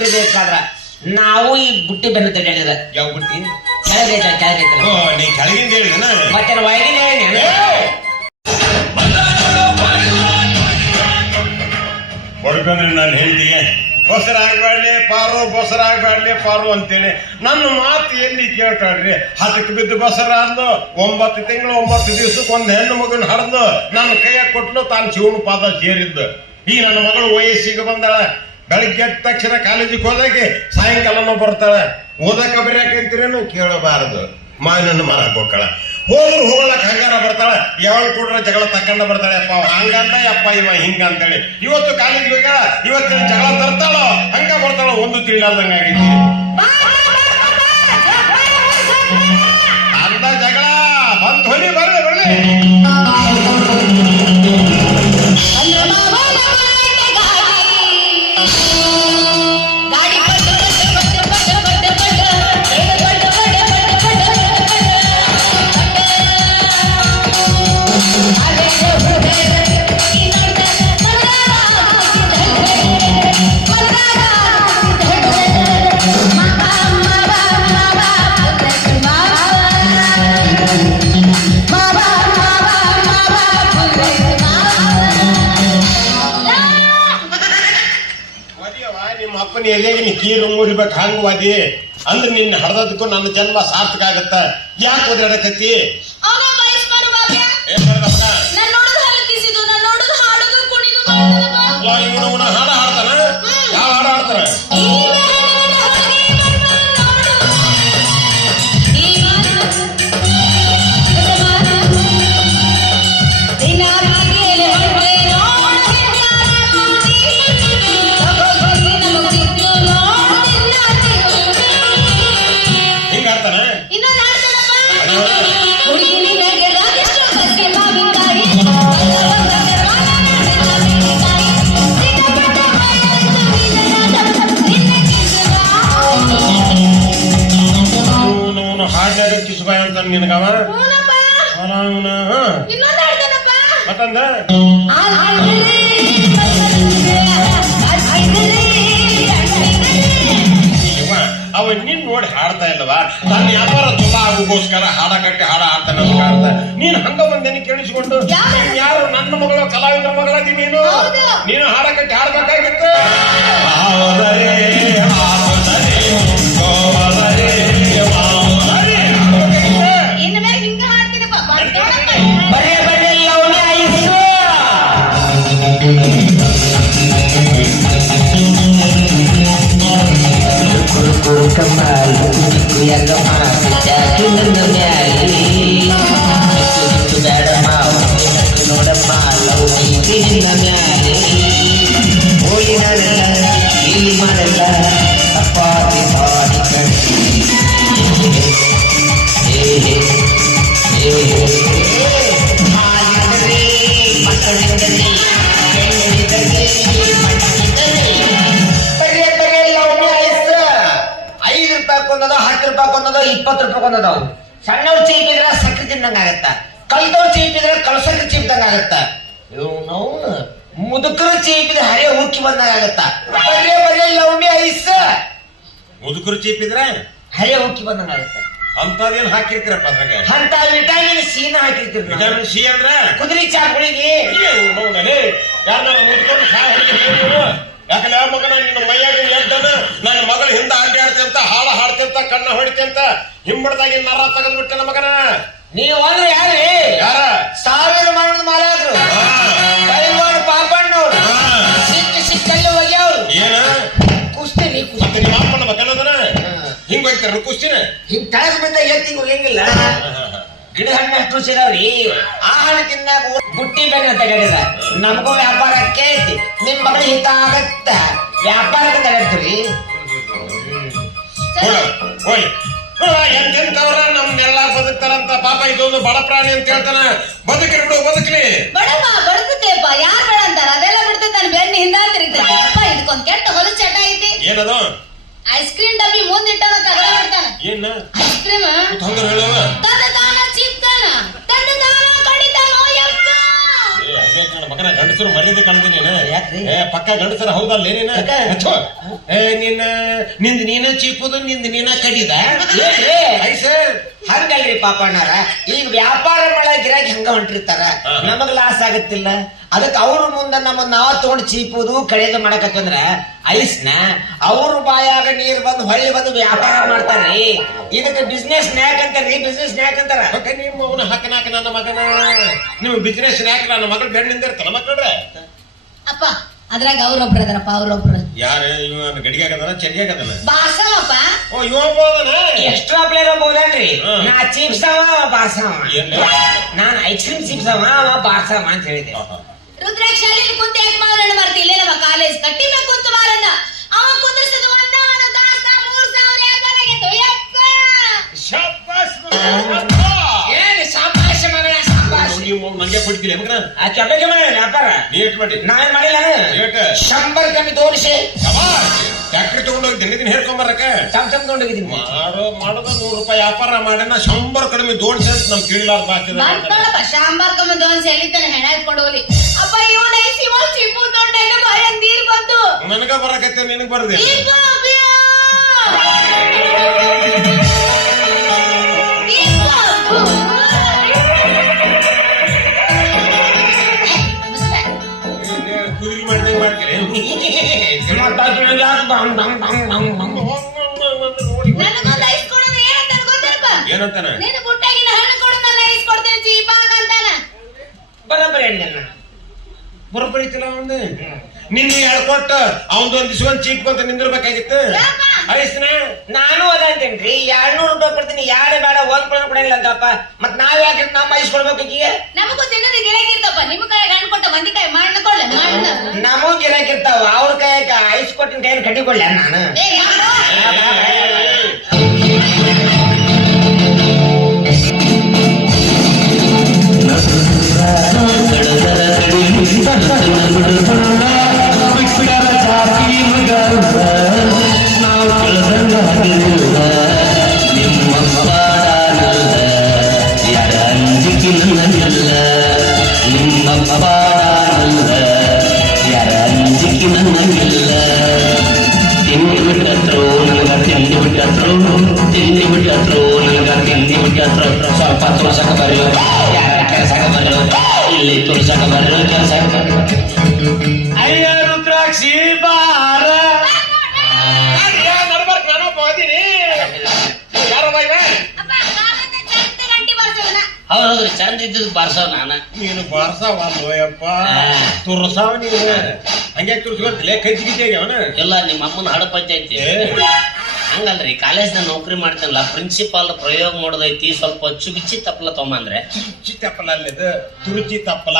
ಗೊತ್ತಿರ್ಬೇಕಾದ್ರ ನಾವು ಈ ಬುಟ್ಟಿ ಬೆನ್ನ ತಡ್ಯಾಡಿದ ಯಾವ ಬುಟ್ಟಿ ಕೆಳಗೈತಲ್ಲ ನೀ ಕೆಳಗಿಂದ ಹೇಳಿ ಮತ್ತೆ ಒಳಗಿನ ಹೇಳಿ ಹೊಡ್ಕೊಂಡ್ರಿ ನಾನು ಹೇಳ್ತೀನಿ ಬಸರಾಗ್ಬೇಡ್ಲಿ ಪಾರು ಅಂತೇಳಿ ನನ್ನ ಮಾತು ಎಲ್ಲಿ ಕೇಳ್ತಾಳ್ರಿ ಹತ್ತಕ್ಕೆ ಬಿದ್ದು ಬಸರ ಅಂದು 9 ತಿಂಗಳು 9 ದಿವ್ಸಕ್ಕೆ ಒಂದು ಹೆಣ್ಣು ಮಗನ ಹರಿದು ನನ್ನ ಕೈಯಾಗ ಕೊಟ್ಲು ತಾನು ಶಿವನ ಪಾದ ಸೇರಿದ್ದು. ಈಗ ನನ್ನ ಮಗಳು ವಯಸ್ಸಿಗೆ ಬಂದಾಳ. ಬೆಳಗ್ಗೆ ಎದ್ದ ತಕ್ಷಣ ಕಾಲೇಜಿಗೆ ಹೋದಾಗೆ ಸಾಯಂಕಾಲನೂ ಬರ್ತಾಳೆ. ಓದಕ ಬರೆಯಕಂತೀರೇನು ಕೇಳಬಾರದು. ಮಾವಿನನ್ನು ಮಾರಕ್ ಹೋಗ್ತಾಳ. ಹೋದ್ರು ಹೋಗ್ಲಕ್ ಹಂಗಾರ ಬರ್ತಾಳ. ಯಾವಾಗ ಕೂಡ ಜಗಳ ತಕೊಂಡ ಬರ್ತಾಳೆ. ಅಪ್ಪ ಹಂಗಂದ ಅಪ್ಪ ಇವ ಹಿಂಗ ಅಂತೇಳಿ. ಇವತ್ತು ಕಾಲೇಜಿಗೆ ಹೋಗ್ಯಾಳ. ಇವತ್ತು ಜಗಳ ತರ್ತಾಳೋ ಹಂಗ ಬರ್ತಾಳೋ ಒಂದು ತಿಳಿಲಾರ್ದಂಗ ಆಗೈತಿ. ಅಂದ ಜಗಳ ಬಂದ್ ಹೊಲಿ ಬರ್ಲಿ ಬರ್ಲಿ. ಅಪ್ಪನ ಎದೆಗೆ ನೀ ಕೀರು ಮುರಿಬೇಕು ಹಂಗ ವಾದಿ ಅಂದ್ರೆ ನಿನ್ನ ಹಡ್ದಕ್ಕೂ ನನ್ನ ಜನ್ಮ ಸಾರ್ಥಕ ಆಗತ್ತ. ಯಾಕೆ ಓದಾಡಕತ್ತಿ? ಇವನು ಹಾಡ ಹಾಡ್ತಾನ. ಯಾವ ಹಾಡ ಹಾಡ್ತಾನ? ನಿನಗವ ಮತ್ತಂದ ಅವ ನಿನ್ ನೋಡಿ ಹಾಡ್ತಾ ಇಲ್ಲವಾ? ತನ್ನ ವ್ಯಾಪಾರ ತುಂಬಾ ಆಗೋಸ್ಕರ ಹಾಡ ಕಟ್ಟಿ ಹಾಡ ಹಾಡ್ತಾನೆ ಅಂತ ನೀನ್ ಹಂಗ ಬಂದೇನೆ ಕೇಳಿಸಿಕೊಂಡು. ಯಾರು ನನ್ನ ಮಗಳು ಕಲಾವಿದರ ಮಗಳಾದಿ ನೀನು ಹಾಡ ಕಟ್ಟಿ ಹಾಡ್ಬೇಕಾಗಿತ್ತು. ರೂಪಾಯಿ ಸಣ್ಣವ್ರು ಚೀಪ್ ಇದ್ರೆ ಸಕ್ಕರೆ ತಿನ್ನಂಗ ಆಗತ್ತ. ಕಲ್ತವ್ರು ಚೀಪ್ ಇದ್ರೆ ಕಳ್ಸಕ್ರೆ ಚೀಪ್ದಂಗ ಆಗತ್ತ. ನಾವು ಮುದುಕರು ಚೀಪ್ ಇದ್ರೆ ಹರೇ ಹುಕ್ಕಿ ಬಂದಂಗ ಆಗತ್ತ. ಬರೇ ಲವಂಡಿ ಐಸ್. ಮುದುಕರು ಚೀಪ್ ಇದ್ರೆ ಹರೇ ಹುಕ್ಕಿ ಬಂದಂಗ ಆಗತ್ತ. ಅಂತದೇನ್ ಹಾಕಿರ್ತೀರಪ್ಪ ಅದ್ರಾಗ? ಅಂತ ವಿಟಾಮಿನ್ ಸಿನ ಹಾಕಿರ್ತೀರಿ. ವಿಟಾಮಿನ್ ಸಿ ಅಂದ್ರೆ ಕುದುರೆ ಚಾಪುಳಿಗೆ ಯಾರು ಮುದುಕರು ಸಹ ಹೇಳ್ತೀವಿ. ಯಾಕಂದ್ರೆ ಯಾವ ಮಗನ ನಿನ್ನ ಮೈಯಾಗ ಎದ್ದನ ನನ್ನ ಮಗಳ ಹಿಂದೆ ಅಡ್ಡಾಡ್ತಿಂತ ಹಾಡ ಹಾಡ್ತಿಂತ ಕಣ್ಣ ಹೊಡಿತಿಂತ ಹಿಂಬಡ್ದಾಗಿ ನರ ತೆಗೆದ್ಬಿಟ್ಟೆ ಮಗನ. ನೀವು ಅಂದ್ರೆ ಯಾರೇ? ಯಾರ? ಸಾವಿರ ಮಣ್ಣದ ಮಾಲಾದ್ರು ಪಾಪಣ್ಣವ್ರು ಸಿಕ್ಕಲ್ಲಿ ಒಯ್ಯವ್ರು. ಏನ ಕುಸ್ತಿ ಮತ್ತೆ ನಿಮ್ಮ ಅಪ್ಪನ ಮಕ್ಕಳದನ ಹಿಂಗ್ ಹೋಗ್ತಾರ ಕುಸ್ತಿನ ಹಿಂಗ್ ತಳಗ ಬಿದ್ದ ಎತ್ತಿಂಗ್ ಹೋಗಂಗಿಲ್ಲ. ಗಿಡ ಹಣ್ಣು ಅಷ್ಟು ಸಿಗವ್ರಿ. ಆ ಹಣ್ಣು ತಿನ್ನಾಕ ಬುಟ್ಟಿ ಬೆನ್ನ ತಗಡಿದ ನಮಗೂ ವ್ಯಾಪಾರಕ್ಕೆ ಐತಿ. ನಿಮ್ ಮಗಳು ಹಿತ ಆಗತ್ತ ವ್ಯಾಪಾರಕ್ಕೆ ತಗಡ್ತೀವಿ. ಎಂತೆಂತವ್ರ ನಮ್ನೆಲ್ಲಾ ಬದುಕ್ತಾರಂತ. ಪಾಪ ಇದೊಂದು ಬಡ ಪ್ರಾಣಿ ಅಂತ ಹೇಳ್ತಾನ. ಬದುಕ್ರಿ ಬಿಡು, ಬದುಕ್ಲಿ. ಬದುಕುತ್ತೇಪ್ಪ, ಯಾರು ಬೇಡ ಅಂತಾರ? ಅದೆಲ್ಲ ಬಿಡ್ತೈತೆ ನನ್ನ ಬೆನ್ನ ಹಿಂದಾತಿರ್ತೈತಿ. ಅಪ್ಪ ಇದಕ್ಕೊಂದ್ ಕೆಟ್ಟ ಹೊಲಸ್ ಚಟ ಐತಿ. ಏನದು? ಐಸ್ ಕ್ರೀಮ್ ಡಬ್ಬಿ ಮುಂದಿಟ್ಟಾನ ತಗಡ ಬಿಡ್ತಾನ. ಏನ ಐಸ್ ಕ್ರೀಮ್ ಹೇಳುವ ತಂದ ದಾನ ಚಿಕ್ತಾನ ತಂದ ದಾನ ಕಡಿತಾನೋ ಯಪ್ಪ. ಮಗನ ಗಂಡಸರು ಮರ್ಯಾದೆ ಕಾಣ್ತೀನಿ ನೀನು ಯಾಕ್ರಿ? ಪಕ್ಕ ಗಂಡಸರ ಹೌದಲ್ಲ ನೀನ ಯಾಕ? ಅಥ್ವಾ, ನಿಂದ ನೀನ ಚೀಪುದು ನಿಂದ ನೀನ ಕಡಿದ ಸರ್ ಹಂಗಲ್ರಿ ಪಾಪಣ್ಣಾರ, ಈಗ ವ್ಯಾಪಾರ ಮಾಡೋ ಗಿರಾಕಿ ಹಂಗ ಹೊಂಟಿರ್ತಾರ, ನಮಗ್ ಲಾಸ್ ಆಗತ್ತಿಲ್ಲ. ಅದಕ್ಕೆ ಅವ್ರ ಮುಂದೆ ನಾವ್ ತಗೊಂಡ್ ಚೀಪುದು ಕಡಿಯೋದು ಮಾಡಕತ್ತಂದ್ರ ಐಸ್ನ ಅವ್ರ ಬಾಯಾಗ ನೀರ್ ಬಂದು ಹೊಳ್ಳಿ ಬಂದು ವ್ಯಾಪಾರ ಮಾಡ್ತಾರ್ರಿ. ಇದಕ್ಕೆ ಬಿಸ್ನೆಸ್ ನ್ಯಾಕ್ ಅಂತಾರ್ರಿ, ಬಿಸ್ನೆಸ್ ನ್ಯಾಕ್ ಅಂತಾರ. ನಿಮ್ಮ ಅವನ ಹಾಕನಾಕ ನನ್ನ ಮಗನ ನೀವು ಬಿಸ್ನೆಸ್ ಯಾಕೆ ನನ್ನ ಮಗಳು ಬೆಣ್ಣಿಂದ ಇರ್ತಾನ ಮಕ್ಕಳ್ರೆ ಅಪ್ಪ ಅದ್ರಾಗ ಅವ್ರೊಬ್ರು ಅದಾರಪ್ಪ, ಅವ್ರೊಬ್ರು ಯಾರು ಇವ ಗಡಿಗೆ ಆಗದನ ಚೆನ್ಗೆ ಆಗದನ ಬಾಸವಪ್ಪ. ಓ ಇವ ಎಕ್ಸ್ಟ್ರಾ ಪ್ಲೇಯರ್ ಬೋದನ್ರಿ. ನಾ ಚೀಪ್ಸ್ ಅವ ಬಾರ್ಸವ, ಏನ್? ನಾನ್ ಐಸ್ ಕ್ರೀಮ್ ಚೀಪ್ಸ್ ಅವ ಬಾರ್ಸವ ಅಂತ ಹೇಳಿದೆ. ರುದ್ರಾಕ್ಷ ಅಲ್ಲಿ ಕುಂತ ಯಾಕೆ ಮಾವನಣ್ಣ ಮಾಡ್ತಿಲ್ಲ ನಮ್ಮ ಕಾಲೇಜ್ ಕಟ್ಟಿಬೇಕು ಅಂತ ಮಾರಣ್ಣ ಅವ ಕುಂದ್ರಸದ ಒಂದವನ ದಾಸ 3000 ವ್ಯಾಪಾರಾಗಿತ್ತು. ಯಪ್ಪ ಏನ್ ಸಾಪಾಶ ಮಗಳ ಸಾಪಾಶ. ನಂಗೆ ಕೊಡ್ತೀನಿ ಮಗನ ಆ ಚೊಟ್ಟಗೆ ಮಾಡಿ ವ್ಯಾಪಾರ ನೀಟ್ ಮಾಡಿ ನಾವೇನ್ ಮಾಡಿಲ್ಲ. ಏಟ? 100 ಕಮ್ಮಿ ತೋರಿಸಿ ಟ್ಯಾಕ್ಟ್ರಿ ತಗೊಂಡೋಗಿ ದಿನ ಹೇಳ್ಕೊಂಬರಕ ಚಮ್ ತಗೊಂಡೋಗಿದ್ದೀನಿ. ಮಾಡೋದು 100 ರೂಪಾಯಿ ವ್ಯಾಪಾರ ಮಾಡಿ 100 ಕಡಿಮೆ ದೋಡ್ಸಿ ಅಂತ ನಮ್ ಕೇಳಿಲಾರ ಭಾಷೆ ಬಂತಳಪ್ಪ ಶಾಂಬಾರ್ ಕಮ್ಮ ದೋನ್ಸ್ ಎಲ್ಲಿದ್ದಾನೆ ಹೆಣ ಇಟ್ಕೊಂಡು ಹೋಗ್ಲಿ. ಅಪ್ಪ ಇವನ ಸಿವ ಚಿಪ್ಪು ತೊಂಡೆಲ್ಲ ಬಾಯ ನೀರ್ ಬಂತು. ನನಗ ಬರಕತ್ತೆ ನಿನಗ್ ಬರದೆ ಈಗ ಅಭಿಯ ಕುದುರೆ ಮಾಡಿದಂಗ ಮಾಡ್ತೀರಿ ನನಗೊಂದು ಐಸ್ ಕೊಡೋದು ಏನಂತ ಗೊತ್ತಪ್ಪ. ಏನಂತಾನ ನಿನ್ನ ಬುಟ್ಟಾಗಿನ ಹಣ್ಣು ಕೊಡು ನಾನು ಐಸ್ ಕೊಡ್ತೇನೆ ಚೀಪಾಗ ಅಂತಾನ. ಬರೋಬ್ಬರಿ ಹೇಳಿಲ್ಲ. ಬರೋಬ್ಬರಿತಿಲ್ಲ ಒಂದು ನಿನ್ನ ಹೇಳ್ಕೊಟ್ಟು ಅವನದೊಂದು ಇಸ್ಕೊಂಡ್ ಚೀಪ್ ಅಂತ ನಿಂದಿರ್ಬೇಕಾಗಿತ್ತು ಯಾಕ? ಐಸ್ನ ನಾನು ಅದಂತೇನ್ರಿ 200 ರೂಪಾಯಿ ಕೊಡ್ತೀನಿ, ಯಾರು ಬೇಡ ಒಂದ್ ಕೊಡ ಕೊಡಂಗಿಲ್ಲ ಅಂತಪ್ಪ. ಮತ್ ನಾವ್ ಯಾಕೆ ನಮ್ಮ ಐಸ್ ಕೊಡ್ಬೇಕು ಈಗ? ನಮಗೂ ತಿನ್ನೋದು ಗಿರಾಕಿರ್ತಪ್ಪ. ನಿಮ್ಮ ಕೈ ಹಣ್ಣು ಕೊಟ್ಟ ಮಂದಿ ಕೈ ಮಣ್ಣು ಕೊಡ್ಲೆ ಮಣ್ಣು. ನಮಗೂ ಗಿರಾಕಿರ್ತಾವ, ಅವ್ರ ಕೈಯಾಗ ಐಸ್ ಕೊಟ್ಟಿನ ಕೈಯಲ್ಲಿ ಕಟ್ಟಿಕೊಳ್ಳ ನಾನು. ಏ ಯಾರು? ಸ್ವಲ್ಪ ತೋರ್ಸಕ ಬರಲು ಯಾರ ಕೆಲಸಕ ಬರಲು ಇಲ್ಲಿ ತೋರ್ಸಕ ಬರಲು ಕೆಲಸ ಅಯ್ಯ ರುದ್ರಾಕ್ಷಿ ಬಾರ ನಡ್ಬಾರ್ಕ ನಾನೊಬ್ಬ ಅದೀನಿ ಯಾರ ಅಪ್ಪ ನಾವನ್ನ ಚಂದ ಗಂಟಿ ಬರ್ಸೋಣ. ಹೌದ್ರಿ ಚಂದ ಇದ್ದದ್ ಬಾರ್ಸವ್ ನಾನ ನೀನು ಬಾರ್ಸವಲ್ಲೋಯಪ್ಪ ತುರ್ಸಾವ ನೀನು ಹಂಗ್ಯಾಕೆ ತುರ್ಸ್ಕೊತಿಲ್ಲ ಕಜ್ಜಿಗಿದ್ದೇಗೆ ಅವನ ಎಲ್ಲ ನಿಮ್ಮ ಅಮ್ಮನ ಹಡಪತಿ ಐತಿ ಹಂಗಲ್ರಿ ಕಾಲೇಜ್ನ ನೌಕರಿ ಮಾಡ್ತೇನಲ್ಲ ಪ್ರಿನ್ಸಿಪಾಲ್ ಪ್ರಯೋಗ ಮಾಡೋದೈತಿ ಸ್ವಲ್ಪ ಅಚ್ಚುಗಿಚ್ಚಿ ತಪ್ಪಲ ತಗೊಂಬಂದ್ರೆ ಚುಚ್ಚಿ ತಪ್ಪಲ ಅಲ್ಲಿದ ತುರುಚಿ ತಪ್ಪಲ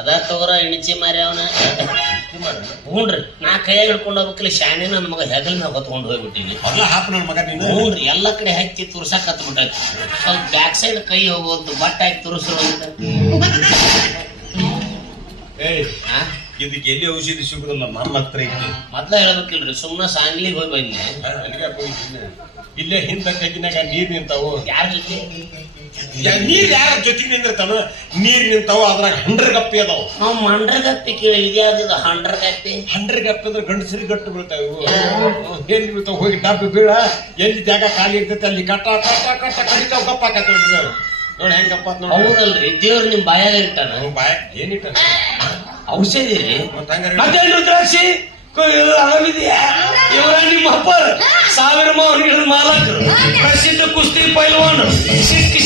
ಅದ ತಗೋರ ಇಣಿಚಿ ಮಾರಿ ಅವನ ಹ್ಞೂನ್ರಿ ನಾ ಕೈಯಾಗ ಹಿಡ್ಕೊಂಡು ಹೋಗ್ಬೇಕಲ್ಲಿ ಶಾಣೆ ನನ್ನ ಮಗ ಹೆಗಲ್ ಮ್ಯಾಗ ಹೊತ್ಕೊಂಡು ಹೋಗ್ಬಿಟ್ಟಿನಿ ಮೊದ್ಲ ಹಾಪ್ ನನ್ನ ಮಗ ನೀನು ಹ್ಞೂನ್ರಿ ಎಲ್ಲ ಕಡೆ ಹಚ್ಚಿ ತುರ್ಸಕ್ ಹತ್ಬಿಟ್ಟೈತಿ ಸ್ವಲ್ಪ ಬ್ಯಾಕ್ ಸೈಡ್ ಕೈ ಹೋಗೋದು ಬಟ್ಟೆ ಹಾಕಿ ತುರ್ಸು ಅಂತ ಏಯ್ ಹಾ ಇದಕ್ಕೆ ಎಲ್ಲಿ ಔಷಧಿ ಸಿಗುದಿಲ್ಲ ನಮ್ಮ ಹತ್ರ ಐತಿ ಮೊದ್ಲ ಹೇಳ್ಬೇಕಿಲ್ರಿ ಸುಮ್ನ ಸಾಂಗ್ಲಿಗೆ ಹೋಗಿ ಬಂದ್ನಿ ಅಲ್ಲಿಗೆ ಹೋಗಿದ್ದೀನಿ ಇಲ್ಲೇ ಹಿಂದ ಕೈಗಿನಾಗ ನೀರ್ ನಿಂತಾವು ಯಾರ ಜೊತೆ ನೀರ್ ಯಾರ ಜೊತೆಗೆ ನಿಂದಿರ್ತಾವ ನೀರ್ ನಿಂತಾವು ಅದ್ರಾಗ 100 ಗಪ್ಪಿ ಅದಾವ ನಾವು ಮಂಡ್ರಗಪ್ಪಿ ಕೇಳಿ ಇದ್ಯಾವ್ದು 100 ಗಪ್ಪಿ 100 ಗಪ್ಪಿ ಅಂದ್ರೆ ಗಂಡಸರಿ ಗಟ್ಟು ಬೀಳ್ತಾವ ಎಲ್ಲಿ ಬೀಳ್ತಾವ ಹೋಗಿ ಡಬ್ಬಿ ಬೀಳ ಎಲ್ಲಿ ಜಾಗ ಖಾಲಿ ಇರ್ತೈತೆ ಅಲ್ಲಿ ಕಟ್ಟ ಕಟ್ಟ ಕಟ್ಟ ಕಡಿತಾವ ಗಪ್ಪ ಆಕತ್ತ ನೋಡಿ ಹೆಂಗ್ ಗಪ್ಪ ನೋಡಿ ಹೌದಲ್ರಿ ದೇವ್ರು ನಿಮ್ ಬಾಯಾಗ ಇಟ್ಟಾನ ಬಾಯ್ ಏನಿಟ್ಟ ಔಷಧಿ ರೀ ಮತ್ತೆ ಮತ್ತೆ ರುದ್ರಾಕ್ಷಿ ಆರಾಮಿದೆಯಾ ಇವರ ನಿಮ್ಮ ಅಪ್ಪ 1000 ಮಾವನಿಗಳ ಮಾಲಕರು ಪ್ರಸಿದ್ಧ ಕುಸ್ತಿ ಪೈಲ್ವಾನ್ ಸಿಕ್ಕಿ